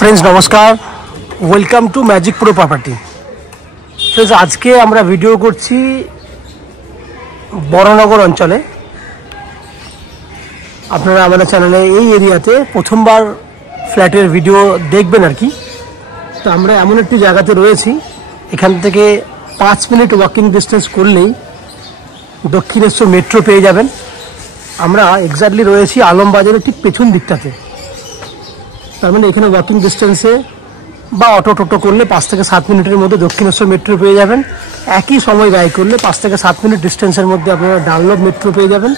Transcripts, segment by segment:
Friends नमस्कार welcome to magic pro property. Friends आज के আমরা ভিডিও করছি বড়নগর অঞ্চলে। আপনারা আমাদের চ্যানেলে এই এরিয়াতে প্রথমবার ফ্ল্যাটের ভিডিও দেখবেন আর কি। তো আমরা এমন একটি জায়গাতে রয়েছি, এখান থেকে 5 মিনিট ওয়াকিং ডিস্টেন্স করলেই দক্ষিণেশ্বর মেট্রো পেয়ে যাবেন। আমরা এক্স্যাক্টলি রয়েছি আলমবাজারের ঠিক পেছন দিকটাতে। তার মানে এখানে ওয়াকিং ডিস্টেন্সে বা অটো টোটো করলে 5 থেকে 7 মিনিটের মধ্যে দক্ষিণেশ্বর মেট্রো পেয়ে যাবেন। একই সময় ব্যয় করলে 5 থেকে 7 মিনিট ডিস্টেন্সের মধ্যে আপনারা ডানলপ মেট্রো পেয়ে যাবেন।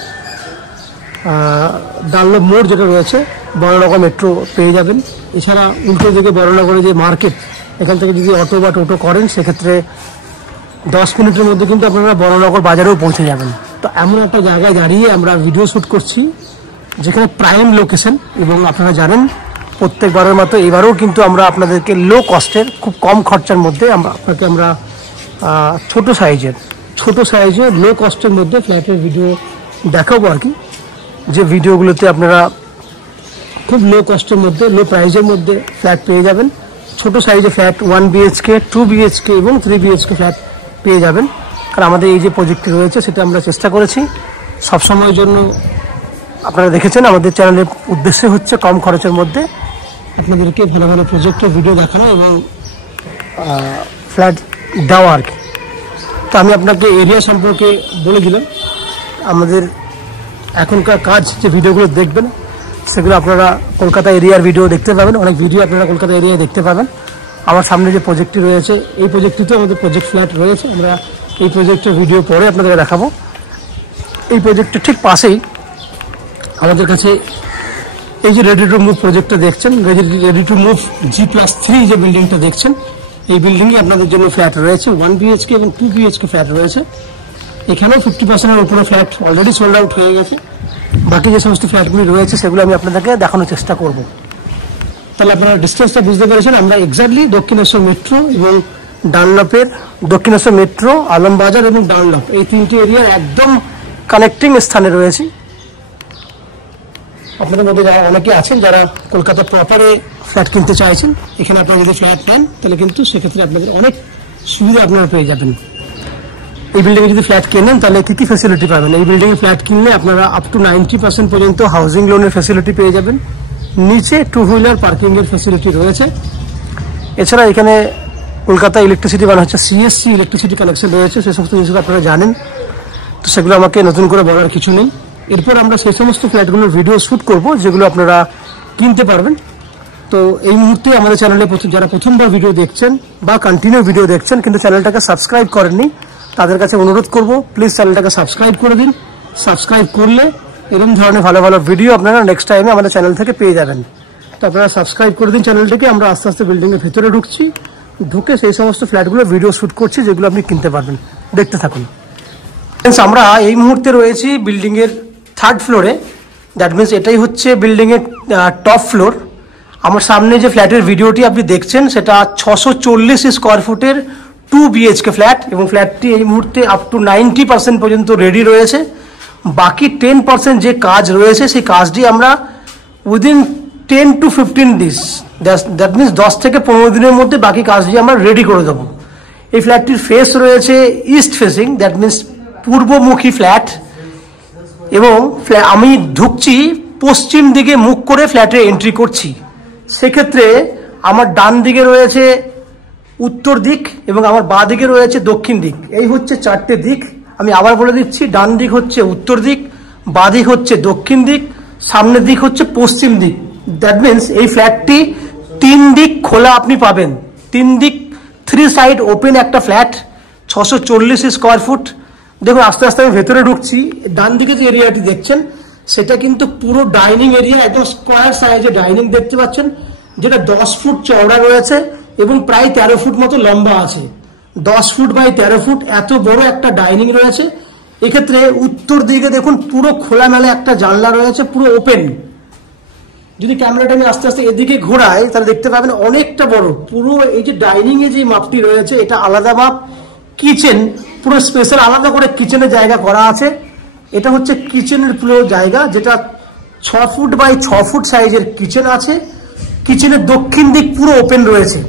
ডানলপ মোড় যেটা রয়েছে বড়নগর মেট্রো পেয়ে যাবেন। এছাড়া উল্টো দিকে বড়নগরে যে মার্কেট, এখান থেকে যদি অটো বা টোটো করেন সেক্ষেত্রে 10 মিনিটের মধ্যে কিন্তু আপনারা বড়নগর বাজারেও পৌঁছে যাবেন। তো এমন একটা জায়গায় দাঁড়িয়ে আমরা ভিডিও শ্যুট করছি যেখানে প্রাইম লোকেশন, এবং আপনারা জানেন প্রত্যেকবারের মতো এবারেও কিন্তু আমরা আপনাদেরকে লো কস্টের খুব কম খরচার মধ্যে আপনাকে ছোট সাইজের লো কস্টের মধ্যে ফ্ল্যাটের ভিডিও দেখাবো আর কি। যে ভিডিওগুলোতে আপনারা খুব লো কস্টের মধ্যে লো প্রাইজের মধ্যে ফ্ল্যাট পেয়ে যাবেন। ছোট সাইজের ফ্ল্যাট 1 BHK 2 BHK এবং 3 BHK ফ্ল্যাট পেয়ে যাবেন। কারণ আমাদের এই যে প্রজেক্টটি রয়েছে সেটা আমরা চেষ্টা করেছি সবসময়ের জন্য, আপনারা দেখেছেন আমাদের চ্যানেলের উদ্দেশ্য হচ্ছে কম খরচের মধ্যে আপনাদেরকে ভালো ভালো প্রজেক্টের ভিডিও দেখানো এবং ফ্ল্যাট দেওয়া আর কি। তো আমি আপনাকে এরিয়া সম্পর্কে বলে দিলাম। আমাদের এখনকার কাজ যে ভিডিওগুলো দেখবেন সেগুলো আপনারা কলকাতা এরিয়ার ভিডিও দেখতে পাবেন। অনেক ভিডিও আপনারা কলকাতা এরিয়ায় দেখতে পাবেন। আমার সামনে যে প্রজেক্টটি রয়েছে এই প্রজেক্টটিতেও আমাদের প্রজেক্ট ফ্ল্যাট রয়েছে। আমরা এই প্রজেক্টের ভিডিও পরে আপনাদের দেখাবো। এই প্রজেক্টের ঠিক পাশেই আমাদের কাছে এই যে রেডি টু মুভ প্রজেক্টটা দেখছেন, রেডি টু মুভ G+3 যে বিল্ডিংটা দেখছেন, এই বিল্ডিংয়ে আপনাদের জন্য ফ্ল্যাট রয়েছে 1 BHK এবং 2 BHK ফ্ল্যাট রয়েছে। এখানেও 50%-এর উপরে ফ্ল্যাট অলরেডি সোল্ড আউট হয়ে গেছে। বাকি যে সমস্ত ফ্ল্যাটগুলি রয়েছে সেগুলো আমি আপনাদেরকে দেখানোর চেষ্টা করব। তাহলে আপনারা ডিস্টেন্সটা বুঝতে পেরেছেন। আমরা এক্স্যাক্টলি দক্ষিণেশ্বর মেট্রো এবং ডানলপের, দক্ষিণেশ্বর মেট্রো, আলমবাজার এবং ডানলপ এই তিনটি এরিয়ার একদম কানেক্টিং স্থানে রয়েছি। আপনাদের মধ্যে যারা অনেকে আছেন যারা কলকাতা প্রপারে ফ্ল্যাট কিনতে চাইছেন, এখানে আপনারা যদি ফ্ল্যাট নেন তাহলে কিন্তু সেক্ষেত্রে আপনাদের অনেক সুবিধা আপনারা পেয়ে যাবেন। এই বিল্ডিংয়ে যদি ফ্ল্যাট কেনেন তাহলে কী কী ফ্যাসিলিটি পাবেন? এই বিল্ডিংয়ে ফ্ল্যাট কিনলে আপনারা আপ টু 90% পর্যন্ত হাউজিং লোনের ফ্যাসিলিটি পেয়ে যাবেন। নিচে 2 হুইলার পার্কিংয়ের ফ্যাসিলিটি রয়েছে। এছাড়া এখানে কলকাতা ইলেকট্রিসিটি মানে হচ্ছে CSC ইলেকট্রিসিটি কানেকশন রয়েছে। সে সমস্ত জিনিসগুলো আপনারা জানেন, তো সেগুলো আমাকে নতুন করে বলার কিছু নেই। এরপর আমরা সেই সমস্ত ফ্ল্যাটগুলোর ভিডিও শ্যুট করব যেগুলো আপনারা কিনতে পারবেন। তো এই মুহূর্তে আমাদের চ্যানেলে যারা প্রথমবার ভিডিও দেখছেন বা কন্টিনিউ ভিডিও দেখছেন কিন্তু চ্যানেলটাকে সাবস্ক্রাইব করেননি, তাদের কাছে অনুরোধ করব প্লিজ চ্যানেলটাকে সাবস্ক্রাইব করে দিন। সাবস্ক্রাইব করলে এরকম ধরনের ভালো ভালো ভিডিও আপনারা নেক্সট টাইমে আমাদের চ্যানেল থেকে পেয়ে যাবেন। তো আপনারা সাবস্ক্রাইব করে দিন চ্যানেলটাকে। আমরা আস্তে আস্তে বিল্ডিংয়ের ভেতরে ঢুকে সেই সমস্ত ফ্ল্যাটগুলো ভিডিও শ্যুট করছি যেগুলো আপনি কিনতে পারবেন। দেখতে থাকুন। আমরা এই মুহূর্তে রয়েছি বিল্ডিংয়ের 3rd ফ্লোরে। দ্যাট মিনস এটাই হচ্ছে বিল্ডিংয়ের টপ ফ্লোর। আমার সামনে যে ফ্ল্যাটের ভিডিওটি আপনি দেখছেন সেটা 640 স্কোয়ার ফুটের 2 BHK ফ্ল্যাট, এবং ফ্ল্যাটটি এই মুহূর্তে আপ টু 90% পর্যন্ত রেডি রয়েছে। বাকি 10% যে কাজ রয়েছে সেই কাজটি আমরা within 10 to 15 days, that means 10 থেকে 15 দিনের মধ্যে বাকি কাজটি আমরা রেডি করে দেবো। এই ফ্ল্যাটটির ফেস রয়েছে ইস্ট ফেসিং, দ্যাট মিনস পূর্বমুখী ফ্ল্যাট, এবং আমি ঢুকছি পশ্চিম দিকে মুখ করে ফ্ল্যাটে এন্ট্রি করছি। সেক্ষেত্রে আমার ডান দিকে রয়েছে উত্তর দিক এবং আমার বাঁ দিকে রয়েছে দক্ষিণ দিক। এই হচ্ছে 4টে দিক। আমি আবার বলে দিচ্ছি, ডান দিক হচ্ছে উত্তর দিক, বাঁ দিক হচ্ছে দক্ষিণ দিক, সামনের দিক হচ্ছে পশ্চিম দিক। দ্যাট মিনস এই ফ্ল্যাটটি 3 দিক খোলা আপনি পাবেন। 3 দিক 3 সাইড ওপেন একটা ফ্ল্যাট, 640 স্কোয়ার ফুট। দেখুন আস্তে আস্তে আমি ভেতরে ঢুকছি। ডান দিকে যে এরিয়াটি দেখছেন সেটা কিন্তু পুরো ডাইনিং এরিয়া, একদম স্কোয়ার সাইজে ডাইনিং দেখতে পাচ্ছেন, যেটা 10 ফুট চওড়া রয়েছে এবং প্রায় 13 ফুট মতো লম্বা আছে। 10 ফুট বাই 13 ফুট এত বড় একটা ডাইনিং রয়েছে। এক্ষেত্রে উত্তর দিকে দেখুন পুরো খোলামেলা একটা জানলা রয়েছে, পুরো ওপেন। যদি ক্যামেরাটা আমি আস্তে আস্তে এদিকে ঘোরাই তাহলে দেখতে পাবেন অনেকটা বড়। পুরো এই যে ডাইনিং এ যে মাপটি রয়েছে এটা আলাদা মাপ। কিচেন পুরো স্পেশাল আলাদা করে কিচেনের জায়গা করা আছে। এটা হচ্ছে কিচেনের পুরো জায়গা, যেটা 6 ফুট বাই 6 ফুট সাইজের কিচেন আছে। কিচেনের দক্ষিণ দিক পুরো ওপেন রয়েছে।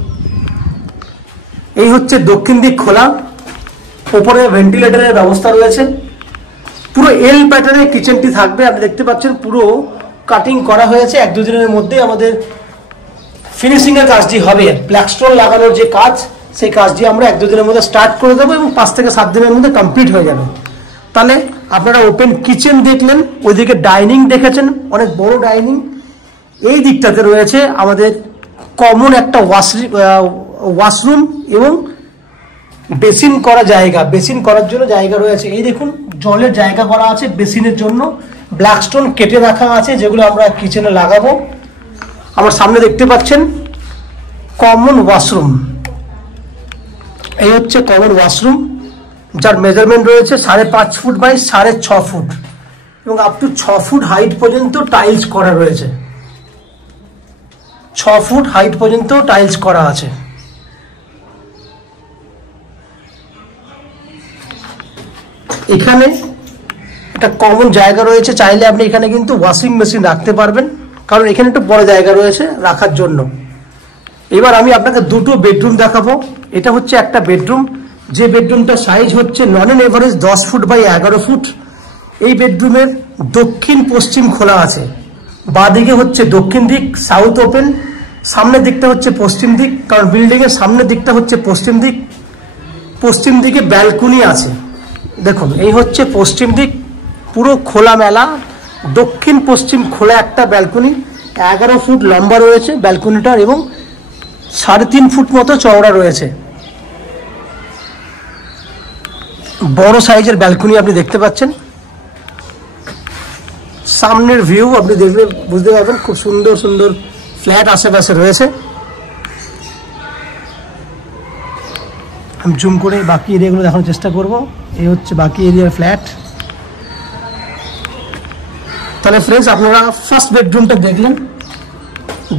এই হচ্ছে দক্ষিণ দিক খোলা, উপরে ভেন্টিলেটরের ব্যবস্থা রয়েছে। পুরো এল প্যাটার্নে কিচেনটি থাকবে। আপনি দেখতে পাচ্ছেন পুরো কাটিং করা হয়েছে। 1-2 দিনের মধ্যে আমাদের ফিনিশিং এর কাজটি হবে। ব্ল্যাকস্টোন লাগানোর যে কাজ, সেই কাজটি আমরা 1-2 দিনের মধ্যে স্টার্ট করে দেবো এবং 5 থেকে 7 দিনের মধ্যে কমপ্লিট হয়ে যাবে। তাহলে আপনারা ওপেন কিচেন দেখলেন, ওইদিকে ডাইনিং দেখেছেন, অনেক বড় ডাইনিং। এই দিকটাতে রয়েছে আমাদের কমন একটা ওয়াশরুম এবং বেসিন করা জায়গা। বেসিন করার জন্য জায়গা রয়েছে। এই দেখুন জলের জায়গা করা আছে বেসিনের জন্য। ব্ল্যাকস্টোন কেটে রাখা আছে, যেগুলো আমরা কিচেনে লাগাবো। আমার সামনে দেখতে পাচ্ছেন কমন ওয়াশরুম। এই হচ্ছে কমন ওয়াশরুম, যার মেজারমেন্ট রয়েছে 5.5 ফুট বাই 6.5 ফুট এবং আপ টু 6 ফুট হাইট পর্যন্ত টাইলস করা রয়েছে। 6 ফুট হাইট পর্যন্ত টাইলস করা আছে। এখানে একটা কমন জায়গা রয়েছে, চাইলে আপনি এখানে কিন্তু ওয়াশিং মেশিন রাখতে পারবেন, কারণ এখানে একটু বড় জায়গা রয়েছে রাখার জন্য। এবার আমি আপনাকে দুটো বেডরুম দেখাবো। এটা হচ্ছে একটা বেডরুম, যে বেডরুমটা সাইজ হচ্ছে on an average 10 foot by 11 foot. এই বেডরুমের দক্ষিণ পশ্চিম খোলা আছে। বাঁদিকে হচ্ছে দক্ষিণ দিক, সাউথ ওপেন। সামনের দিকটা হচ্ছে পশ্চিম দিক, কারণ বিল্ডিং এর সামনের দিকটা হচ্ছে পশ্চিম দিক। পশ্চিম দিকে ব্যালকনি আছে। দেখুন এই হচ্ছে পশ্চিম দিক, পুরো খোলা মেলা। দক্ষিণ পশ্চিম খোলা একটা ব্যালকনি, 11 ফুট লম্বা রয়েছে ব্যালকনিটার এবং 3.5 ফুট মতো চওড়া রয়েছে। বড় সাইজের ব্যালকনি আপনি দেখতে পাচ্ছেন। সামনের ভিউ আপনি দেখলে বুঝতে পারবেন, খুব সুন্দর সুন্দর ফ্ল্যাট আশেপাশে রয়েছে। আমি জুম করে বাকি এরিয়াগুলো দেখানোর চেষ্টা করব। এই হচ্ছে বাকি এরিয়ার ফ্ল্যাট। তাহলে ফ্রেন্ডস, আপনারা ফার্স্ট বেডরুমটা দেখলেন,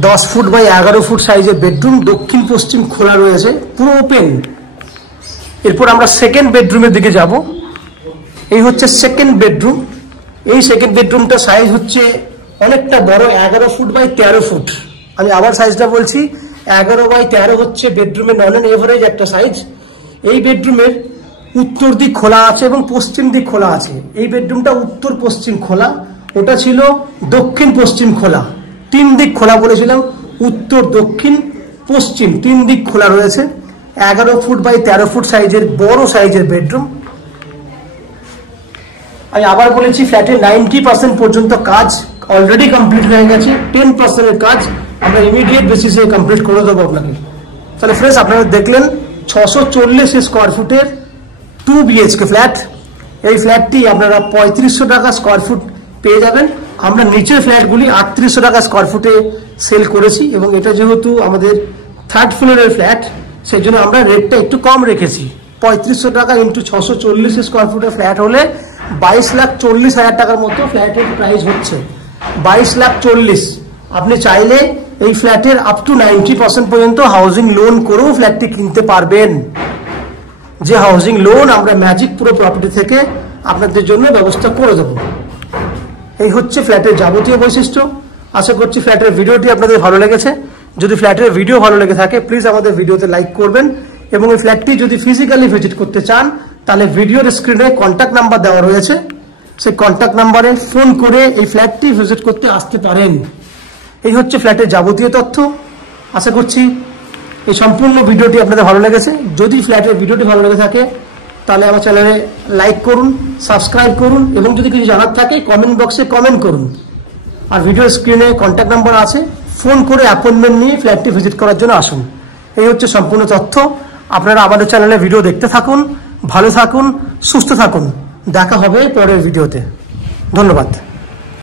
10 ফুট বাই 11 ফুট সাইজের বেডরুম, দক্ষিণ পশ্চিম খোলা রয়েছে, পুরো ওপেন। এরপর আমরা সেকেন্ড বেডরুমের দিকে যাব। এই হচ্ছে সেকেন্ড বেডরুম। এই সেকেন্ড বেডরুমটা সাইজ হচ্ছে অনেকটা বড়, 11 ফুট বাই 13 ফুট। আমি আবার সাইজটা বলছি, 11 বাই 13 হচ্ছে বেডরুমের নন অ্যান এভারেজ একটা সাইজ। এই বেডরুমের উত্তর দিক খোলা আছে এবং পশ্চিম দিক খোলা আছে। এই বেডরুমটা উত্তর পশ্চিম খোলা, ওটা ছিল দক্ষিণ পশ্চিম খোলা। 3 দিক খোলা বলেছিলাম, উত্তর দক্ষিণ পশ্চিম 3 দিক খোলা রয়েছে। 11 ফুট বাই 13 ফুট সাইজের বড় সাইজের বেডরুম। আমি আবার বলেছি, ফ্ল্যাটের 90% পর্যন্ত কাজ অলরেডি কমপ্লিট হয়ে গেছে। 10% এর কাজ আমরা ইমিডিয়েট বেসিসে কমপ্লিট করে দেবো আপনাকে। তাহলে ফ্রেন্ডস, আপনারা দেখলেন 640 স্কোয়ার ফুটের 2 BHK ফ্ল্যাট। এই ফ্ল্যাটটি আপনারা 3500 টাকা স্কোয়ার ফুট পেয়ে যাবেন। আমরা নিচের ফ্ল্যাটগুলি 3800 টাকা স্কোয়ার ফুটে সেল করেছি এবং এটা যেহেতু আমাদের 3rd ফ্লোরের ফ্ল্যাট, সেই জন্য আমরা রেটটা একটু কম রেখেছি। 3500 টাকা ইন্টু 640 স্কোয়ার ফুটের ফ্ল্যাট হলে 22,40,000 টাকার মতো ফ্ল্যাটের প্রাইস হচ্ছে। 22,40,000। আপনি চাইলে এই ফ্ল্যাটের আপ টু 90% পর্যন্ত হাউজিং লোন করেও ফ্ল্যাটটি কিনতে পারবেন, যে হাউজিং লোন আমরা ম্যাজিক প্রো প্রপার্টি থেকে আপনাদের জন্য ব্যবস্থা করে দেবো। এই হচ্ছে ফ্ল্যাটের যাবতীয় বৈশিষ্ট্য। আশা করছি ফ্ল্যাটের ভিডিওটি আপনাদের ভালো লেগেছে। যদি ফ্ল্যাটের ভিডিও ভালো লেগে থাকে, প্লিজ আমাদের ভিডিওতে লাইক করবেন এবং এই ফ্ল্যাটটি যদি ফিজিক্যালি ভিজিট করতে চান, তাহলে ভিডিওর স্ক্রিনে কন্ট্যাক্ট নাম্বার দেওয়া রয়েছে, সেই কন্ট্যাক্ট নাম্বারে ফোন করে এই ফ্ল্যাটটি ভিজিট করতে আসতে পারেন। এই হচ্ছে ফ্ল্যাটের যাবতীয় তথ্য। আশা করছি এই সম্পূর্ণ ভিডিওটি আপনাদের ভালো লেগেছে। যদি ফ্ল্যাটের ভিডিওটি ভালো লেগে থাকে, তাহলে আমার চ্যানেলে লাইক করুন, সাবস্ক্রাইব করুন এবং যদি কিছু জানার থাকে কমেন্ট বক্সে কমেন্ট করুন। আর ভিডিও স্ক্রিনে কন্ট্যাক্ট নাম্বার আছে, ফোন করে অ্যাপয়েন্টমেন্ট নিয়ে ফ্ল্যাটটি ভিজিট করার জন্য আসুন। এই হচ্ছে সম্পূর্ণ তথ্য। আপনারা আমাদের চ্যানেলে ভিডিও দেখতে থাকুন, ভালো থাকুন, সুস্থ থাকুন। দেখা হবে পরের ভিডিওতে। ধন্যবাদ।